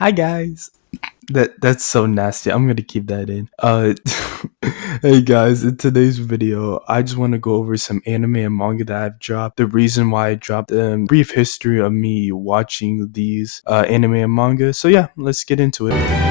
Hi guys. That's so nasty. I'm gonna keep that in. Hey guys, in today's video, I just want to go over some anime and manga that I've dropped. The reason why I dropped them, brief history of me watching these anime and manga. So yeah, let's get into it.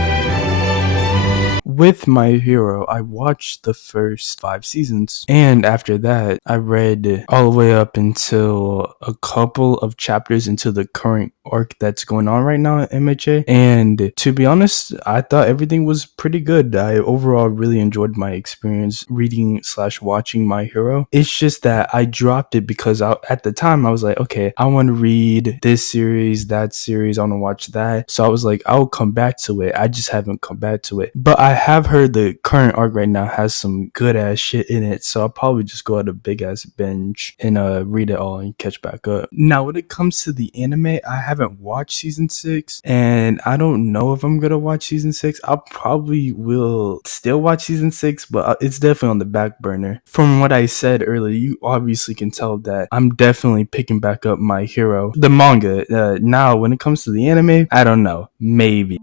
With My Hero, I watched the first 5 seasons, and after that, I read all the way up until a couple of chapters into the current arc that's going on right now at MHA. And to be honest, I thought everything was pretty good. I overall really enjoyed my experience reading slash watching My Hero. It's just that I dropped it because at the time I was like, okay, I want to read this series, that series, I want to watch that. So I was like, I'll come back to it. I just haven't come back to it. But I have heard the current arc right now has some good ass shit in it. So I'll probably just go at a big ass binge and read it all and catch back up. Now, when it comes to the anime, I haven't watched season 6 and I don't know if I'm gonna watch season 6. I probably will still watch season 6, but it's definitely on the back burner. From what I said earlier, you obviously can tell that I'm definitely picking back up My Hero, the manga. Now, when it comes to the anime, I don't know. Maybe.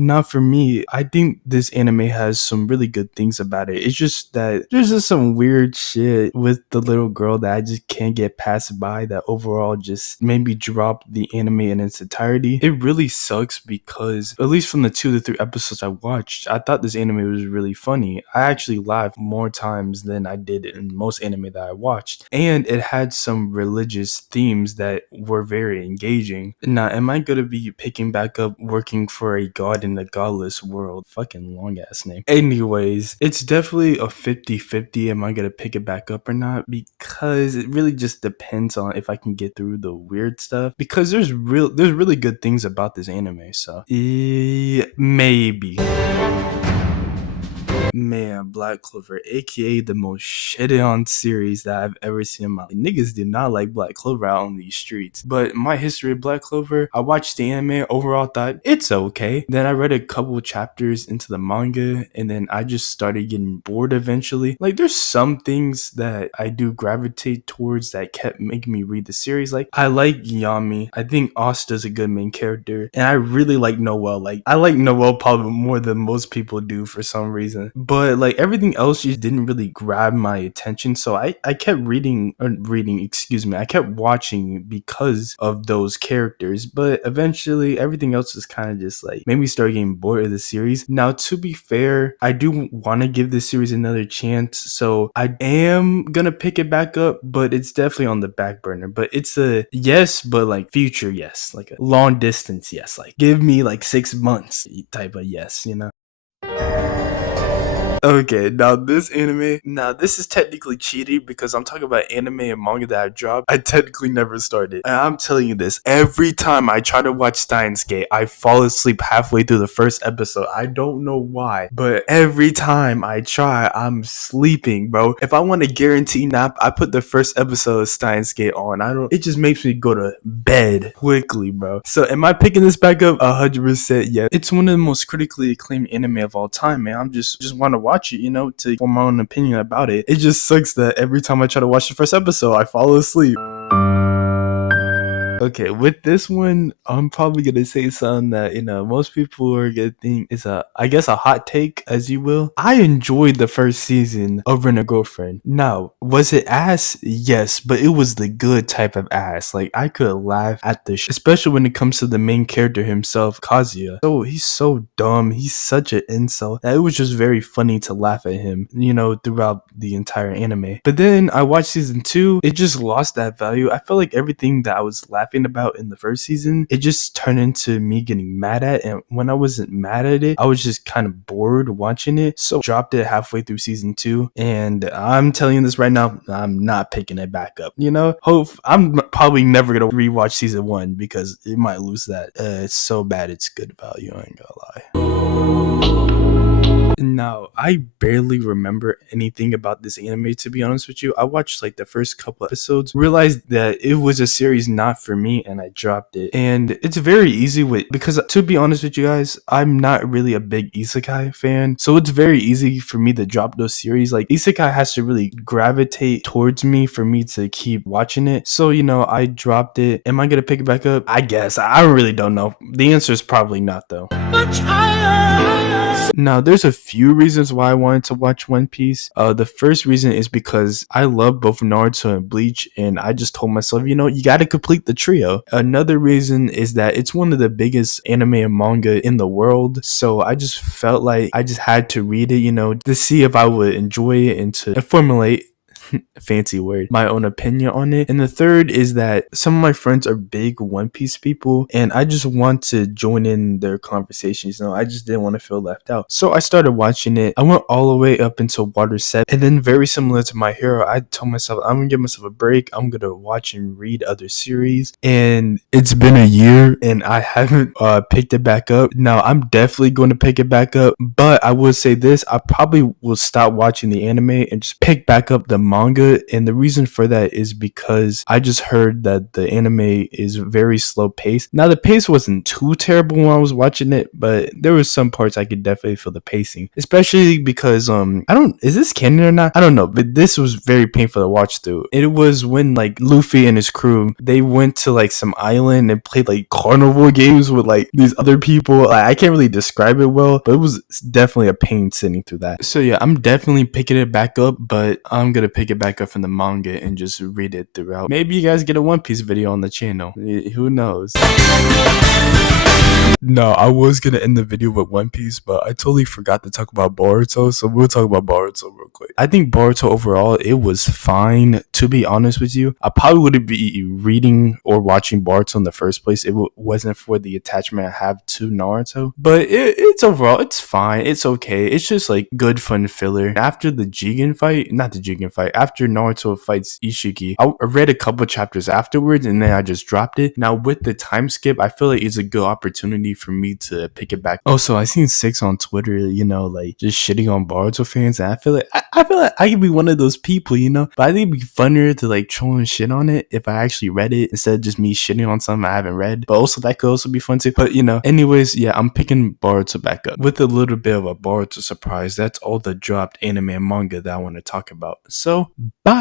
Not for me. I think this anime has some really good things about it. It's just that there's just some weird shit with the little girl that I just can't get passed by, that overall just made me drop the anime in its entirety. It really sucks because, at least from the 2 to 3 episodes I watched, I thought this anime was really funny. I actually laughed more times than I did in most anime that I watched. And it had some religious themes that were very engaging. Now, am I gonna be picking back up working for a god in a godless world? Fucking long ass name. Anyways, it's definitely a 50-50. Am I gonna pick it back up or not? Because it really just depends on if I can get through the weird stuff. Because there's really good things about this anime, so maybe. Man, Black Clover, aka the most shitted on series that I've ever seen in my life. Niggas did not like Black Clover out on these streets. But my history of Black Clover, I watched the anime, overall thought it's okay. Then I read a couple chapters into the manga, and then I just started getting bored eventually. Like, there's some things that I do gravitate towards that kept making me read the series. Like, I like Yami. I think Asta's a good main character. And I really like Noelle. Like, I like Noelle probably more than most people do for some reason. But like everything else just didn't really grab my attention. So I kept I kept watching because of those characters. But eventually everything else was kind of just like made me start getting bored of the series. Now, to be fair, I do want to give this series another chance. So I am gonna pick it back up, but it's definitely on the back burner. But it's a yes, but like future yes, like a long distance yes. Like give me like 6 months type of yes, you know? Okay, now this is technically cheating because I'm talking about anime and manga that I dropped. I technically never started. And I'm telling you this, every time I try to watch Stein Skate, I fall asleep halfway through the first episode. I don't know why, but every time I try, I'm sleeping, bro. If I want a guarantee nap, I put the first episode of Stein Skate on. It just makes me go to bed quickly, bro. So am I picking this back up? 100% yeah. It's one of the most critically acclaimed anime of all time, man. I'm just want to watch it, to form my own opinion about it. It just sucks that every time I try to watch the first episode, I fall asleep. Okay, with this one, I'm probably gonna say something that most people are gonna think is I guess a hot take, as you will. I enjoyed the first season of Rent a Girlfriend. Now, was it ass? Yes, but it was the good type of ass. Like, I could laugh at especially when it comes to the main character himself, Kazuya. So he's so dumb. He's such an incel that it was just very funny to laugh at him, throughout the entire anime. But then I watched season 2. It just lost that value. I felt like everything that I was laughing about in the first season, it just turned into me getting mad at, and when I wasn't mad at it, I was just kind of bored watching it, so dropped it halfway through season 2. And I'm telling you this right now, I'm not picking it back up. I'm probably never gonna rewatch season 1 because it might lose that it's so bad it's good value, I ain't gonna lie. Now, I barely remember anything about this anime, to be honest with you. I watched like the first couple episodes, realized that it was a series not for me, and I dropped it. And it's very easy because to be honest with you guys, I'm not really a big Isekai fan. So it's very easy for me to drop those series. Like Isekai has to really gravitate towards me for me to keep watching it. So, I dropped it. Am I going to pick it back up? I guess. I really don't know. The answer is probably not though. Now, there's a few reasons why I wanted to watch One Piece. The first reason is because I love both Naruto and Bleach, and I just told myself, you got to complete the trio. Another reason is that it's one of the biggest anime and manga in the world, so I just felt like I just had to read it, to see if I would enjoy it and to formulate fancy word, my own opinion on it. And the third is that some of my friends are big One Piece people, and I just want to join in their conversations. I just didn't want to feel left out. So I started watching it. I went all the way up until Water 7, and then very similar to My Hero, I told myself I'm gonna give myself a break. I'm gonna watch and read other series, and it's been a year and I haven't picked it back up. Now I'm definitely going to pick it back up, but I will say this, I probably will stop watching the anime and just pick back up the manga. And the reason for that is because I just heard that the anime is very slow paced. Now the pace wasn't too terrible when I was watching it, but there was some parts I could definitely feel the pacing, especially because is this canon or not? I don't know, but this was very painful to watch through. It was when like Luffy and his crew, they went to like some island and played like carnival games with like these other people. Like, I can't really describe it well, but it was definitely a pain sitting through that. So yeah, I'm definitely picking it back up, but I'm gonna pick it back up from the manga and just read it throughout. Maybe you guys get a One Piece video on the channel. Who knows? No, I was gonna end the video with One Piece, but I totally forgot to talk about Boruto, so we'll talk about Boruto real quick. I think Boruto overall, it was fine. To be honest with you, I probably wouldn't be reading or watching Boruto in the first place if it wasn't for the attachment I have to Naruto. But it's overall, it's fine. It's okay. It's just like good fun filler. After the after Naruto fights Ishiki, I read a couple chapters afterwards and then I just dropped it. Now with the time skip, I feel like it's a good opportunity for me to pick it back. Also, I seen Six on Twitter, like just shitting on Boruto fans, and I feel like I could be one of those people, But I think it'd be funnier to like troll and shit on it if I actually read it instead of just me shitting on something I haven't read. But also that could also be fun too. But anyways, yeah, I'm picking Boruto back up with a little bit of a Boruto surprise. That's all the dropped anime and manga that I want to talk about. So bye.